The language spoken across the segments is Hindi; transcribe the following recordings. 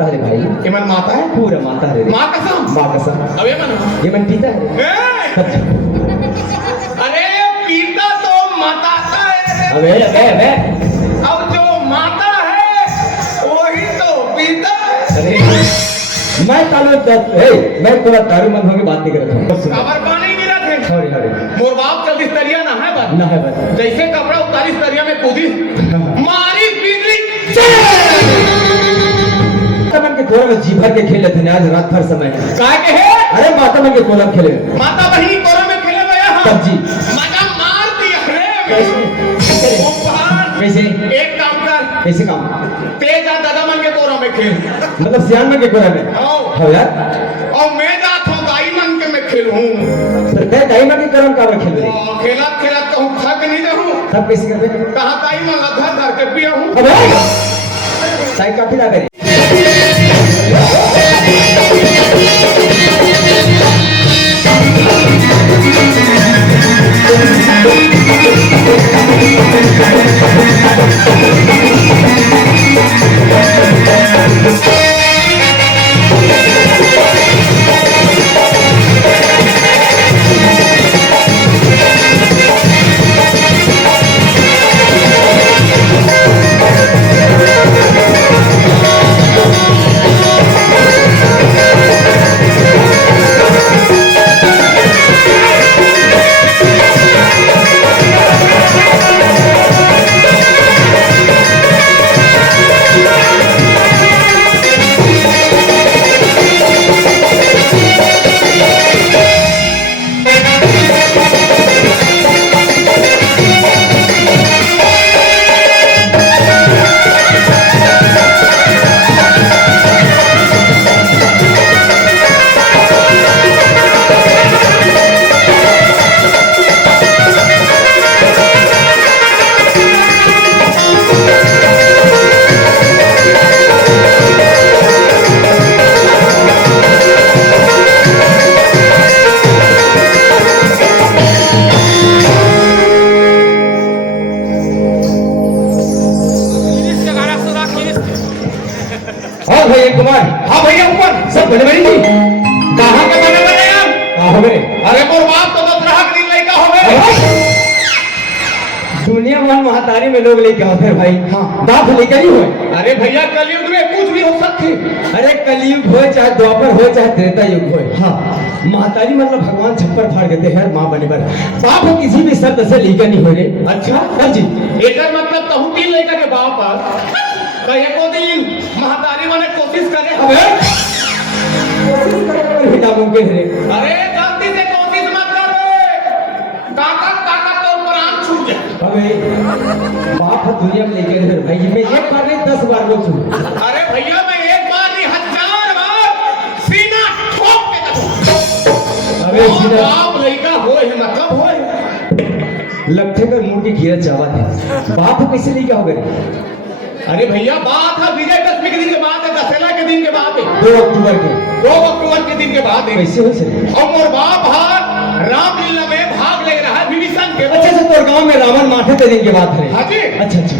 माता है रे भाई। ये मन माता है, पूरा माता है रे। माँ कसम, माँ कसम। अब ये मन ये मन पीता है रे। अरे पीता तो माता का है, अबे अबे अबे अब जो माता है वही तो पीता है। अरे मैं तुम्हारा दारू मन होके बात नहीं कर रहा हूँ। खबर पानी गिरा थे, सॉरी सॉरी। मोर बाप जल्दी तरिया ना है बात, ना है बात। जैसे कपड़ा उतारी तरिया में कूदी मारी बिजली। माता मन के कोला में जी भर के खेले थे आज रात भर समय है। काय के है? अरे माता मन के कोला में खेले। माता बहिनी कोरा में खेले गया हां। तब जी मजा मार दिया रे। कैसे? ओ पहाड़ कैसे? एक काम कर, कैसे काम? तेज आ दादा मन के कोरा में खेल। मतलब सियान मन के कोला में। हाँ यार। और मैं जात हूँ दाई मन के में खेलूं। तो मैं दाई मन के करम का खेल रही। खेला खेला कहूँ थक नहीं रहूं। तब कैसे करते? कहा दाई मन लगा धर के पिया हूँ। अबे साई काफी ना करे। हाँ भैया ऊपर सब बड़े बड़ी थी। कहाँ के बने बने यार? कहाँ हो गए? अरे मोर बाप तो 10 ग्राहक दिन लड़का हो गए। दुनिया मन महातारी में लोग लेके आओ फिर भाई। हाँ बाप लेके ही हुए। अरे भैया कलयुग में कुछ भी हो सकती। अरे कलयुग हो चाहे द्वापर हो चाहे त्रेता युग हो। हाँ महातारी मतलब भगवान छप्पर फाड़ देते हैं माँ बने पर। बाप किसी भी शब्द से लेकर नहीं हो रहे। अच्छा जी एक मतलब कहूँ 3 लड़का के बाप पर कहे को दिन महातारी बने कोशिश करे। कोशिश करें भी नामुमकिन है। अरे गलती से कोशिश मत कर रे, काका काका तो प्राण छूट जाए। अबे बाप दुनिया में लेके फिर भाई मैं एक बार नहीं 10 बार लोग सुन। अरे भैया मैं एक बार नहीं 1000 बार सीना ठोक के कहूँ। अबे सीना बाप लड़का हो है मतलब हो लट्ठे कर मुंह की गिरत जावा थे। बाप कैसे लेके हो गए? अरे भैया बात है विजयदशमी के दिन के बाद है, दशहरा के दिन के बाद है, 2 अक्टूबर के 2 अक्टूबर के दिन के बाद है। कैसे हो सके? और मोर बाप हाथ रामलीला में भाग ले रहा है विभीषण के। अच्छा अच्छा तो गांव में रावण माथे के दिन के बात है। हाँ जी अच्छा अच्छा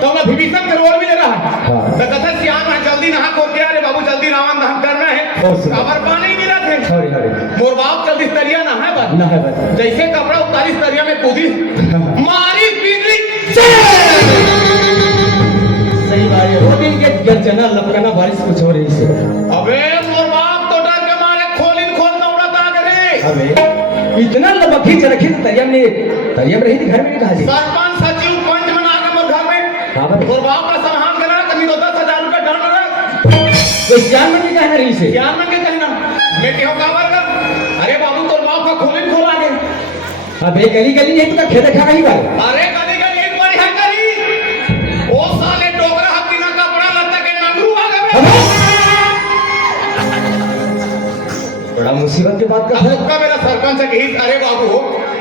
तो मैं विभीषण के रोल भी ले रहा है। हाँ। तो कथा श्याम है जल्दी नहा खोल के अरे बाबू जल्दी रावण दहन करना है। बहुत सुंदर। खबर पानी गिरा थे, सॉरी सॉरी। मोर बाप जल्दी तरिया ना है बात, ना है बात। जैसे कपड़ा उतारी तरिया में कूदी मारी बिजली। सही बात है। वो दिन के गर्जना लपकना बारिश कुछ हो रही से। अबे मोर बाप तो डर के मारे खोल दौड़ता करे। अबे इतना लपकी चरखी तो तरिया में रही थी घर में नहीं कहा जी। सरपंच सचिव पंच बना के मोर घर में हाँ भाई। मोर बाप का सम्मान करा कभी तो 10,000 रुपए दंड रख। तो ज्ञान में क्या है रही से? ज्ञान में क्या कहना मैं क्यों काबर कर। अरे बाबू तो बाप का खोल आ गए। अबे गली गली नहीं तो खेत खा नहीं बार। अरे कभी एक बार है करी ओ साले डोगरा हत्ती ना कपड़ा लत्ता के नंगरू आ गए। बड़ा मुसीबत की बात कर। का मेरा सरपंच है कि अरे बाबू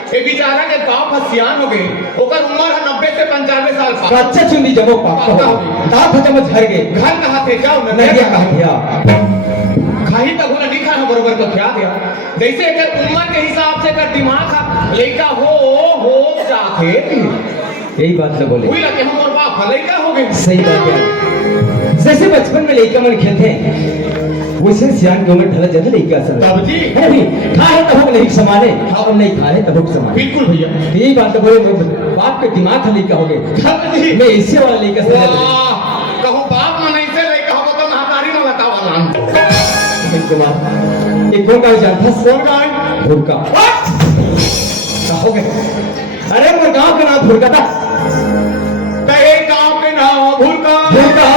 ये बेचारा के बाप हसियान हो गए, ओकर उम्र है 90 से 95 साल का। अच्छा चुंदी जमो पापा दांत जमो झर गए। घर कहाँ थे जाओ न नहीं कहा गया खाही तक होना लिखा है बरोबर तो क्या दिया। जैसे अगर उम्र के हिसाब से अगर दिमाग का लड़का हो जाते यही बात न बोले हुई लगे हम और बाप भले का हो गए। सही बात है। जैसे बचपन में लड़का मन खेलते हैं वैसे सियान की उम्र ढल जाते लड़का सब तब जी है भी खाए तब नहीं समाने और नहीं खाए तब समाने। बिल्कुल भैया यही बात तो बोले बाप के दिमाग का लड़का हो गए तब जी मैं ऐसे वाला लड़का से कहूँ बाप मन ऐसे लड़का हो तो महातारी में बतावा नाम कुमार एक कौन का जानता कौन का है भुरका हो गए। अरे वो गांव का नाम भुरका था कहे गांव के नाम भूलका भुरका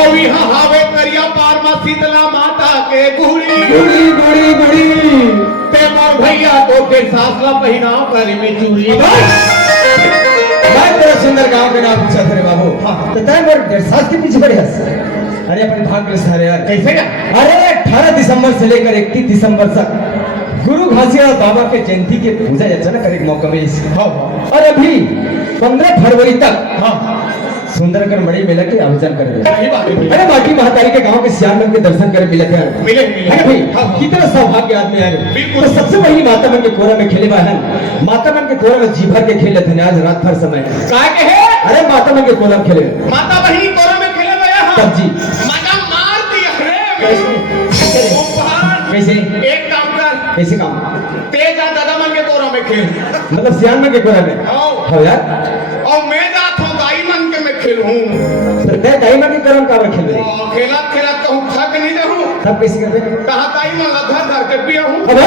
और यहाँ हावे करिया पार में शीतला माता के गुड़ी गुड़ी गुड़ी गुड़ी ते मोर भैया तो के सासला पहना कर में चूड़ी। मैं तेरा सुंदर गांव के नाम पूछा तेरे बाबू हाँ तो तय मोर सास के पीछे बढ़िया अरे अपन भाग ले सारे यार कैसे क्या अरे 18 दिसंबर से लेकर 31 दिसंबर तक गुरु घासीराम बाबा के जयंती के पूजा अर्चना करे मौका मिले हाँ और अभी 15 फरवरी तक हाँ सुंदरगढ़ मणि मेला के आयोजन कर रहे सही बात है भैया। अरे बाकी महातारी के गांव के श्याम के दर्शन करे मिले थे मिले अरे भाई हाँ, हाँ। कितना सौभाग्य आदमी है बिल्कुल। तो सबसे पहली माता मन के कोरा में खेले बहन माता मन के कोरा में जी भर के खेले थे आज रात भर समय काय के है अरे माता मन के कोरा में खेले माता बहनी कोरा में खेले गया हां तब जी मजा मार दिया रे कैसे उपहार कैसे एक काम कर कैसे काम तेज आ दादा मन के कोरा में खेल मतलब श्याम मन के कोरा में हाँ हो यार और मैं जात हूं दाई मन के मैं खेलूं तो ते दाई मन के कोरा में का खेल रहे खेला खेला कहूं थक नहीं रहूं तब कैसे करते कहा दाई मन घर घर के पिया हूं अबे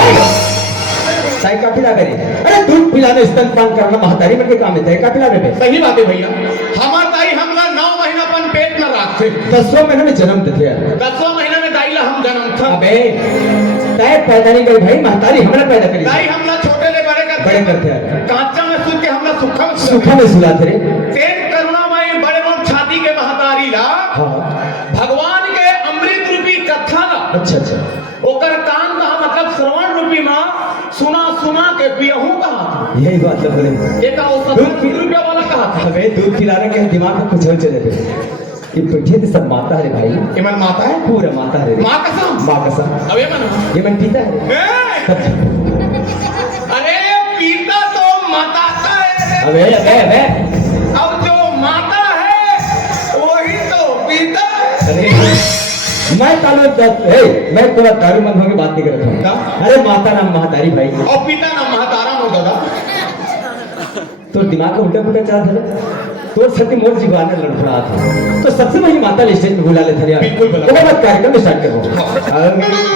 ताई का पिला करे अरे दूध पिलाने स्तनपान करना महातारी मन के काम है ताई का पिला बे सही बात है भैया हमार दाई हमला 9 महीना पन पेट में रखते 10वें महीने में जन्म देते यार 10वां महीना में दाई ला हम जन्म था अबे ताई पैदा नहीं करी भाई महातारी हमरा पैदा करी दाई हमला छोटे ले बड़े करते हैं कांचा में सुन के हमला सुखा में सुखा में सुलाते रे तेज करुणामय बड़े बड़ छाती के महातारी ला हाँ भगवान के अमृत रूपी कथा ला अच्छा अच्छा ओकर कान कहा मतलब श्रवण रूपी मां सुना सुना के पियहू कहा यही बात है बोले ये का वो दूध पी- 70 रुपया वाला कहा था हमें दूध पिलाने के दिमाग में कुछ और चले थे ये पीछे तो सब माता है भाई इमन माता है पूरा माता है मां कसम माँ कसम अबे मन ये मन पीता है अरे पीता तो माता का है अबे अबे अबे अब जो माता है वही तो पीता है अरे मैं मैं थोड़ा दारू बंद होकर बात नहीं कर रहा हूँ अरे माता नाम महातारी भाई और पिता ना महातारा हो दादा तो दिमाग का उल्टा पुल्टा चला था तो सत्य मोर जीवाने लड़खड़ा था तो सबसे वही माता स्टेज में बुला लेते यार बिल्कुल बुला। उसके बाद कार्यक्रम स्टार्ट करो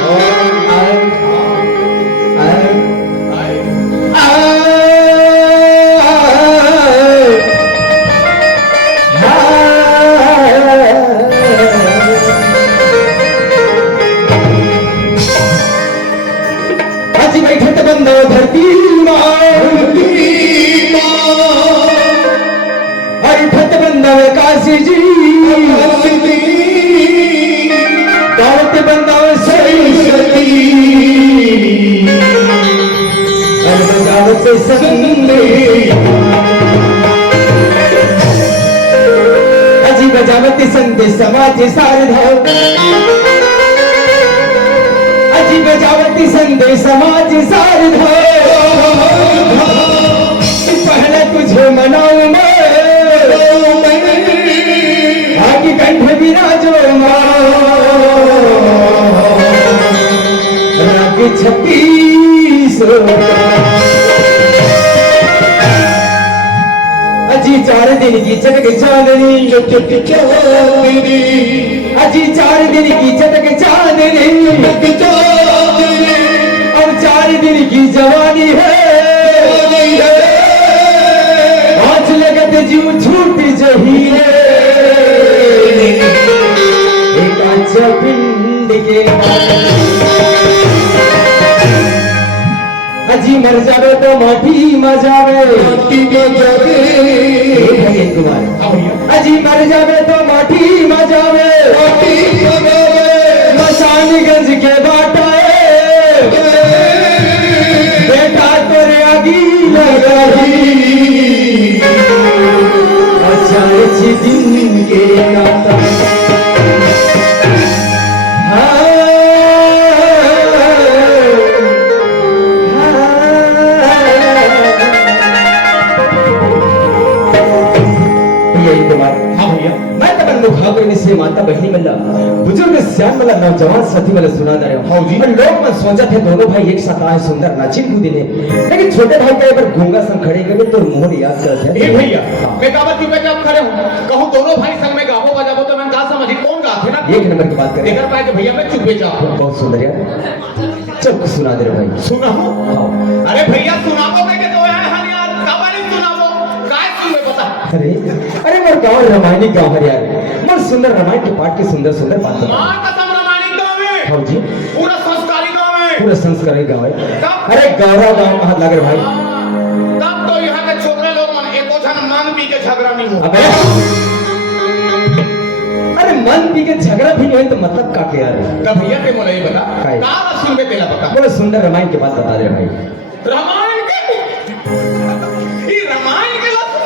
आज बैठत बंदो धरती बैठत बंदो काशी जी दावत बंदो सरस्वती बजावत संदे अजी बजावत संदे समाज सारधा अजी बजावती संदे समाज सारधा पहले तुझे मनाऊं मैं आगे कंठ विराजो राग 36 अजी 4 दिन की चटक चांदनी अजी 4 दिन की चटक चांदनी और 4 दिन की जवानी है आज लगत जीव छूट जहीरे एक अच्छा पिंड के अजी मर जावे तो माटी मजावे अजी मर जावे तो माटी मजावे मसानगंज के बाटाए बेटा तोरे आगी लगाई अच्छा अच्छी दिन के नाता बुजुर्ग सियान वाला नौजवान साथी वाला सुना दे रहे हो। हाँ जी। और लोग मन सोचा थे दोनों भाई एक साथ आए सुंदर नाचिन कूदी ने, लेकिन छोटे भाई का एक बार गूंगा संग खड़े गए तो मोहर याद करते ए भैया मैं गावत क्यों पे जब खड़े हूं कहूं दोनों भाई संग में गावो बजावो तो मैं का समझी कौन गाते ना एक नंबर की बात करें। देखकर पाए कि भैया मैं चुप जा बहुत सुंदर यार, चल कुछ सुना दे रहे भाई। सुना हूं हाँ। अरे भैया सुनावो के तो यार हम यार कबाली सुनावो काय सुने पता अरे अरे मोर गाँव रामायणी गाँव है यार, मोर सुंदर रामायण के पाठ के सुंदर सुंदर बात बता। मां कसम रामायणी गांव में हाँ जी पूरा संस्कारी गांव में पूरा संस्कारी गाँव है। कब? अरे गौरा गाँव कहा लगे भाई। तब तो यहाँ के छोकरे लोग मन एको जन मान पी के झगड़ा नहीं हो अबे अरे मन पी के झगड़ा भी नहीं है तो मतलब का के यार। तब भैया के मोले बता काय? का सुन में तेला बता बोले सुंदर रामायण के बात बता दे भाई। रामायण के ये रामायण के लफ्ज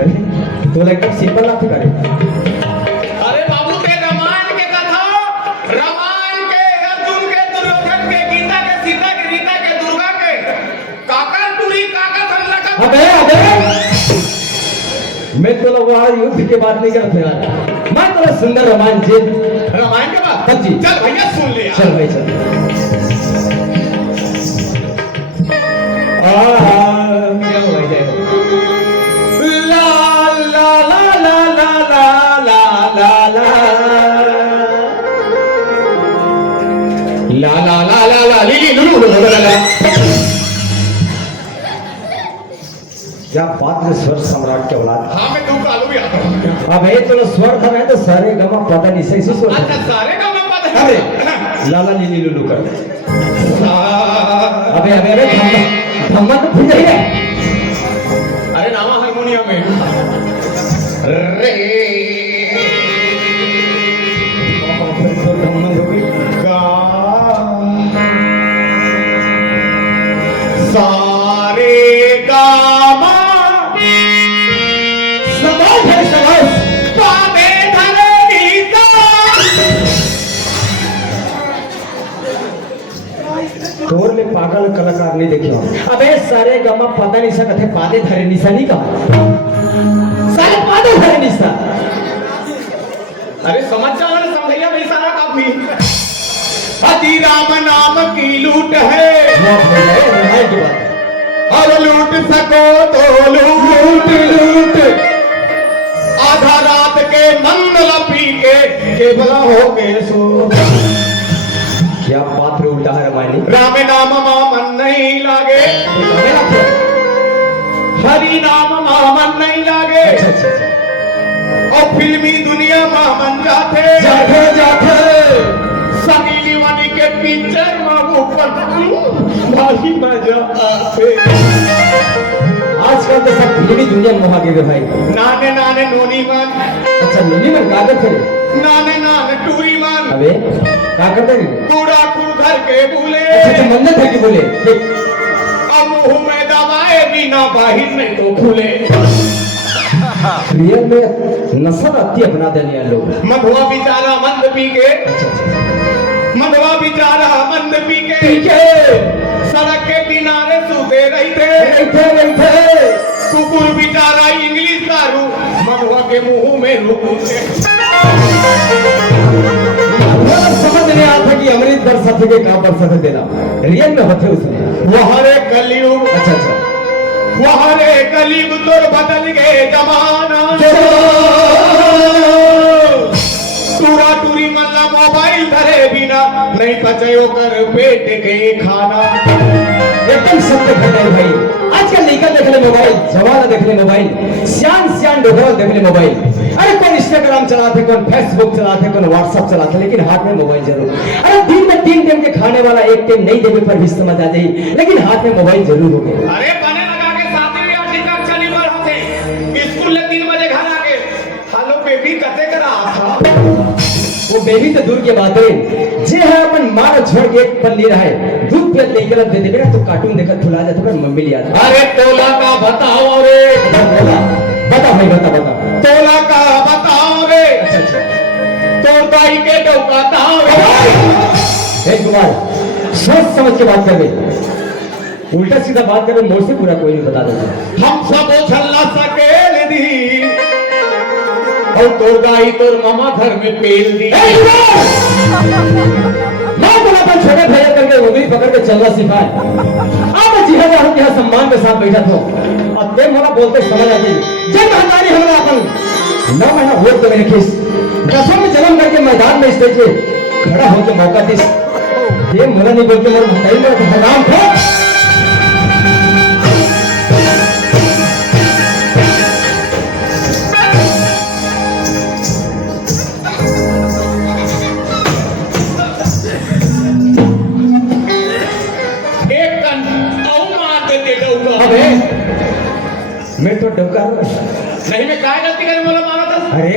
अरे तो एकदम सिंपल बात करे। अरे बाबू ते रामायण के कथा रामायण के अर्जुन के दुर्योधन के गीता के सीता के रीता के दुर्गा के काका टूरी काका संला का अबे अबे मैं तो वहाँ युद्ध के बात नहीं करते यार, मैं तो सुंदर रामायण जी। रामायण के बाद हाँ जी। चल भैया सुन ले चल भाई चल। जय हो भाई जय हो। ला ला ला ला ला ला ला ला ला ला ला ला ला ली लुलु ला ला क्या बात है स्वर सम्राट के औलाद। हां मैं तू कालू भी आता हूं अब ये तो स्वर था मैं तो सारे गमा पता नहीं सही से स्वर। अच्छा सारे का मैं पता है अरे लाला लीली लुलू कर। सा- अबे अबे अबे धम्मा तो फूट रही है। अरे नामा हारमोनियम में रे तो धम्मा हो गई। गा सारे गामा समाज है समाज। पादे धरे नीता तोर में पागल कलाकार नहीं देखे हो। अबे सारे गमा पता नहीं सकते पादे धरे निशा नहीं कहा, सारे पादे धरे निशा। अरे समझ जाओ ना समझैया भाई सारा काफी हजी राम नाम की लूट है और लूट सको तो लूट लूट आधा रात के मंगल पी के केवल हो के सो क्या पात्र उल्टा है रामायणी। राम नाम मामन नहीं लागे हरि नाम मामन नहीं लागे अच्छा अच्छा अच्छा। और फिल्मी दुनिया मामन जाते जाते जाते सनीली वाली के पिक्चर में ऊपर भाई मजा आते आजकल तो सब फिल्मी दुनिया में वहां गए भाई। नाने नाने नोनी मन अच्छा नीली में कागज थे। नाने नाने टूरी मन अबे क्या करते थे? कूड़ा कूड़ घर के भूले अच्छा अच्छा मंदिर थे कि बोले अब मुंह में दबाए बिना बाहिर में तो खुले रियल में नशा आती अपना देने वाले लोग। मधुआ बेचारा मंद पी के अच्छा अच्छा मधुआ बेचारा मंद पी के ठीक है। सड़क के किनारे सूते रहते बैठे कुकुर बेचारा इंग्लिश दारू मधुआ के मुंह में रुकते समझ नहीं आता कि अमृत बरसात के कहाँ बरसात देना रियल में होते उसमें। वहाँ रे कलयुग अच्छा अच्छा वहाँ रे कलयुग तो बदल गए जमाना टूरा टूरी मल्ला मोबाइल धरे बिना नहीं पचयो कर पेट के खाना एकदम सत्य घटना है भाई। आजकल लड़का देख ले मोबाइल, जवान देख ले मोबाइल, सियान डोगरा देख ले मोबाइल। अरे कौन इंस्टाग्राम चलाते, कौन फेसबुक चलाते, कौन व्हाट्सएप चलाते, लेकिन हाथ में मोबाइल जरूर। अरे दिन में 3 टाइम के खाने वाला एक टाइम नहीं देने पर भी समझ आ जाए, लेकिन हाथ में मोबाइल जरूर हो गए। अरे बने लगा के 7वीं 8वीं कक्षा नहीं बढ़ होते स्कूल ले 3 बजे घर आके हेलो बेबी कते करा था वो बेबी तो दूर की बात है, जे है अपन माँ छोड़ के एक पल नहीं रहा है, दूध पे लेकर दे दे बेटा तो कार्टून देखकर फुला जाता है, मम्मी लिया था। अरे तोला का बताओ रे बता भाई बता बता। तोला का बताओ रे अच्छा अच्छा तो दाई के डोकाता रे कुमार सोच समझ के बात कर ले, उल्टा सीधा बात करे मोड़ से पूरा कोई नहीं बता देगा। हम सब उछल सके दी और तो गाई तोर मामा घर में पेल दी। ए, मैं तो अपन छोटे भैया करके उंगली पकड़ के चलना सिखाए। अब जी हाँ हम यहाँ सम्मान के साथ बैठा था अब ते मोला बोलते समझ आती जब हमारी हमरा अपन 9 महीना हो तो मेरे खिस 10 में जन्म करके मैदान में स्टेज पे खड़ा होकर मौका दिस ये मोला नहीं बोलते मोर मताई में हराम था। एक कन औ मार देते डौका। अबे मैं तो डबका नहीं मैं काय गलती करे बोला मारा था। अरे